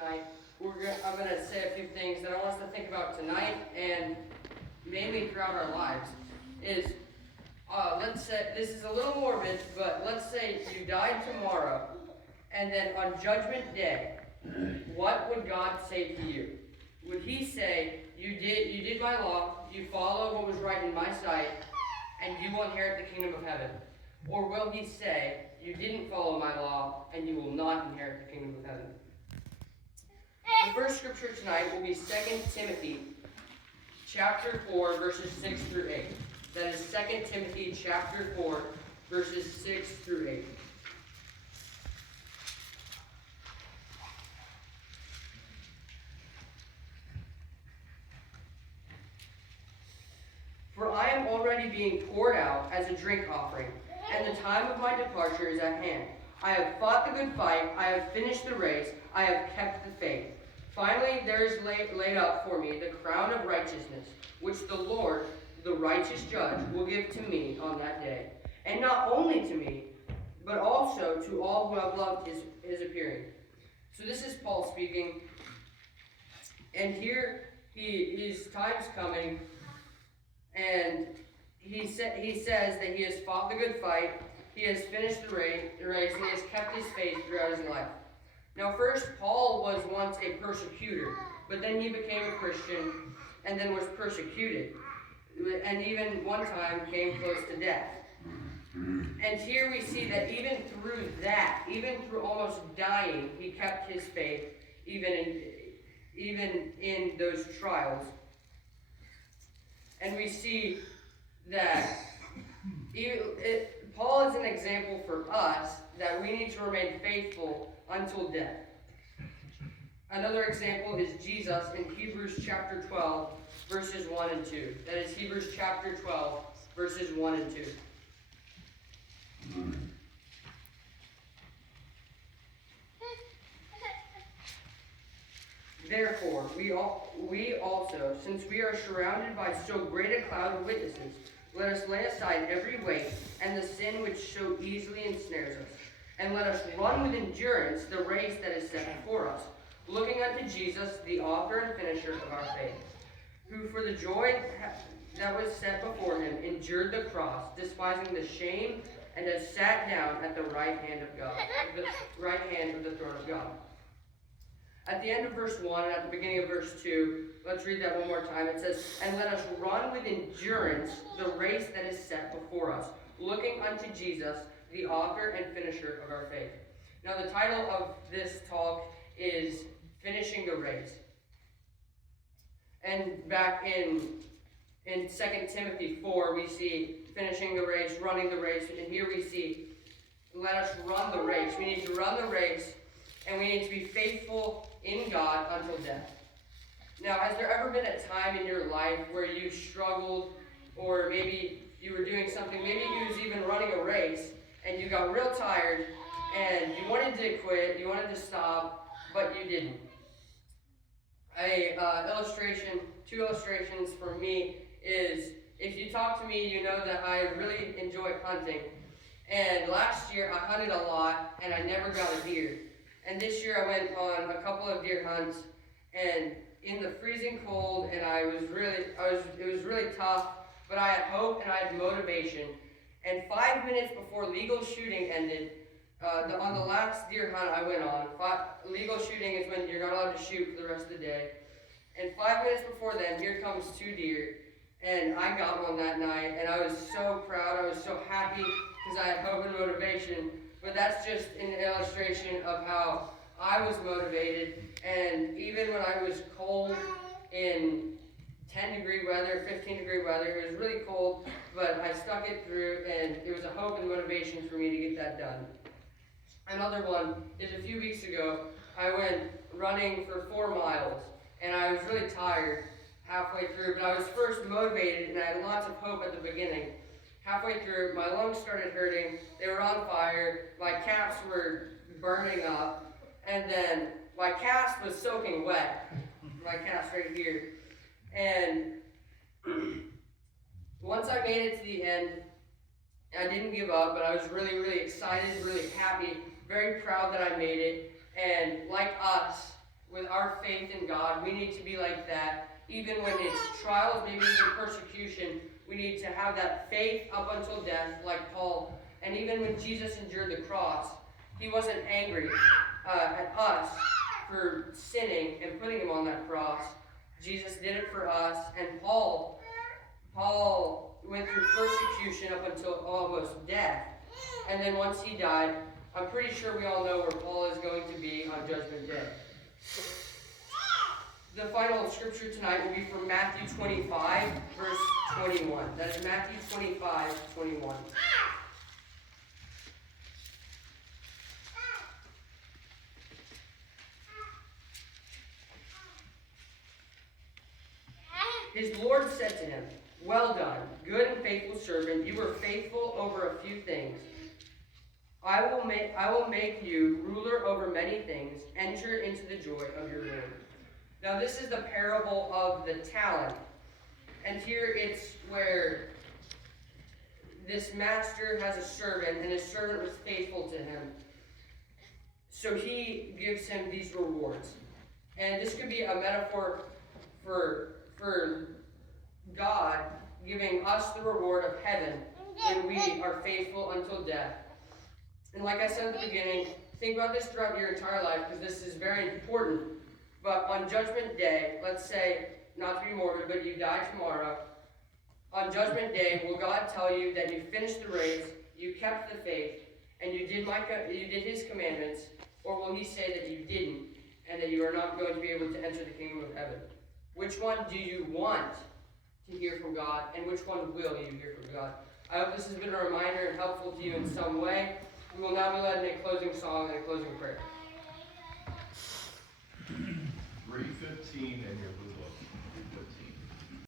tonight, I'm going to say a few things that I want us to think about tonight and mainly throughout our lives. Let's say, this is a little morbid, but let's say you died tomorrow, and then on Judgment Day, what would God say to you? Would he say, you did my law, you followed what was right in my sight, and you will inherit the kingdom of heaven? Or will he say, you didn't follow my law, and you will not inherit the kingdom of heaven? The first scripture tonight will be 2 Timothy chapter 4, verses 6 through 8. That is 2 Timothy chapter 4, verses 6 through 8. For I am already being poured out as a drink offering, and the time of my departure is at hand. I have fought the good fight, I have finished the race, I have kept the faith. Finally, there is laid up for me the crown of righteousness, which the Lord, the righteous judge, will give to me on that day. And not only to me, but also to all who have loved his appearing. So this is Paul speaking. And here his time's coming, and he says that he has fought the good fight, he has finished the race, and he has kept his faith throughout his life. Now first, Paul was once a persecutor, but then he became a Christian and then was persecuted, and even one time came close to death. And here we see that even through that, even through almost dying, he kept his faith, even in those trials. And we see that Paul is an example for us that we need to remain faithful until death. Another example is Jesus in Hebrews chapter 12, verses 1 and 2. That is Hebrews chapter 12, verses 1 and 2. Therefore, we also, since we are surrounded by so great a cloud of witnesses, let us lay aside every weight and the sin which so easily ensnares us, and let us run with endurance the race that is set before us, looking unto Jesus, the author and finisher of our faith, who for the joy that was set before him endured the cross, despising the shame, and has sat down at the right hand of God, the right hand of the throne of God. At the end of verse 1 and at the beginning of verse 2, let's read that one more time. It says, and let us run with endurance the race that is set before us, looking unto Jesus, the author and finisher of our faith. Now the title of this talk is Finishing the Race. And back in 2 Timothy 4, we see finishing the race, running the race, and here we see let us run the race. We need to run the race, and we need to be faithful in God until death. Now, has there ever been a time in your life where you struggled, or maybe you were doing something, maybe you was even running a race, and you got real tired, and you wanted to quit, you wanted to stop, but you didn't? Two illustrations for me is, if you talk to me, you know that I really enjoy hunting. And last year I hunted a lot, and I never got a deer. And this year I went on a couple of deer hunts, and in the freezing cold, and it was really tough, but I had hope and I had motivation. And 5 minutes before legal shooting ended, on the last deer hunt I went on, legal shooting is when you're not allowed to shoot for the rest of the day. And 5 minutes before then, here comes 2 deer, and I got one that night, and I was so proud, I was so happy, because I had hope and motivation. But that's just an illustration of how I was motivated, and even when I was cold in 10-degree weather, 15-degree weather, it was really cold, but I stuck it through, and it was a hope and motivation for me to get that done. Another one is a few weeks ago, I went running for 4 miles, and I was really tired halfway through, but I was first motivated, and I had lots of hope at the beginning. Halfway through, my lungs started hurting, they were on fire, my calves were burning up, and then my calf was soaking wet, my calf right here. And once I made it to the end, I didn't give up, but I was really, really excited, really happy, very proud that I made it. And like us, with our faith in God. We need to be like that. Even when it's trials, maybe even persecution, we need to have that faith up until death, like Paul. And even when Jesus endured the cross, he wasn't angry at us for sinning and putting him on that cross. Jesus did it for us. And Paul went through persecution up until almost death. And then once he died, I'm pretty sure we all know where Paul is going to be on Judgment Day. The final scripture tonight will be from Matthew 25, verse 21. That is Matthew 25, 21. His Lord said to him, "Well done, good and faithful servant. You were faithful over a few things. I will make you ruler over many things. Enter into the joy of your Lord." Now this is the parable of the talent. And here it's where this master has a servant, and his servant was faithful to him. So he gives him these rewards. And this could be a metaphor for God giving us the reward of heaven when we are faithful until death. And like I said at the beginning, think about this throughout your entire life, because this is very important. But on Judgment Day, let's say, not to be morbid, but you die tomorrow. On Judgment Day, will God tell you that you finished the race, you kept the faith, and you did his commandments? Or will he say that you didn't, and that you are not going to be able to enter the kingdom of heaven? Which one do you want to hear from God, and which one will you hear from God? I hope this has been a reminder and helpful to you in some way. We will now be led in a closing song and a closing prayer. 3:15 in your blue book.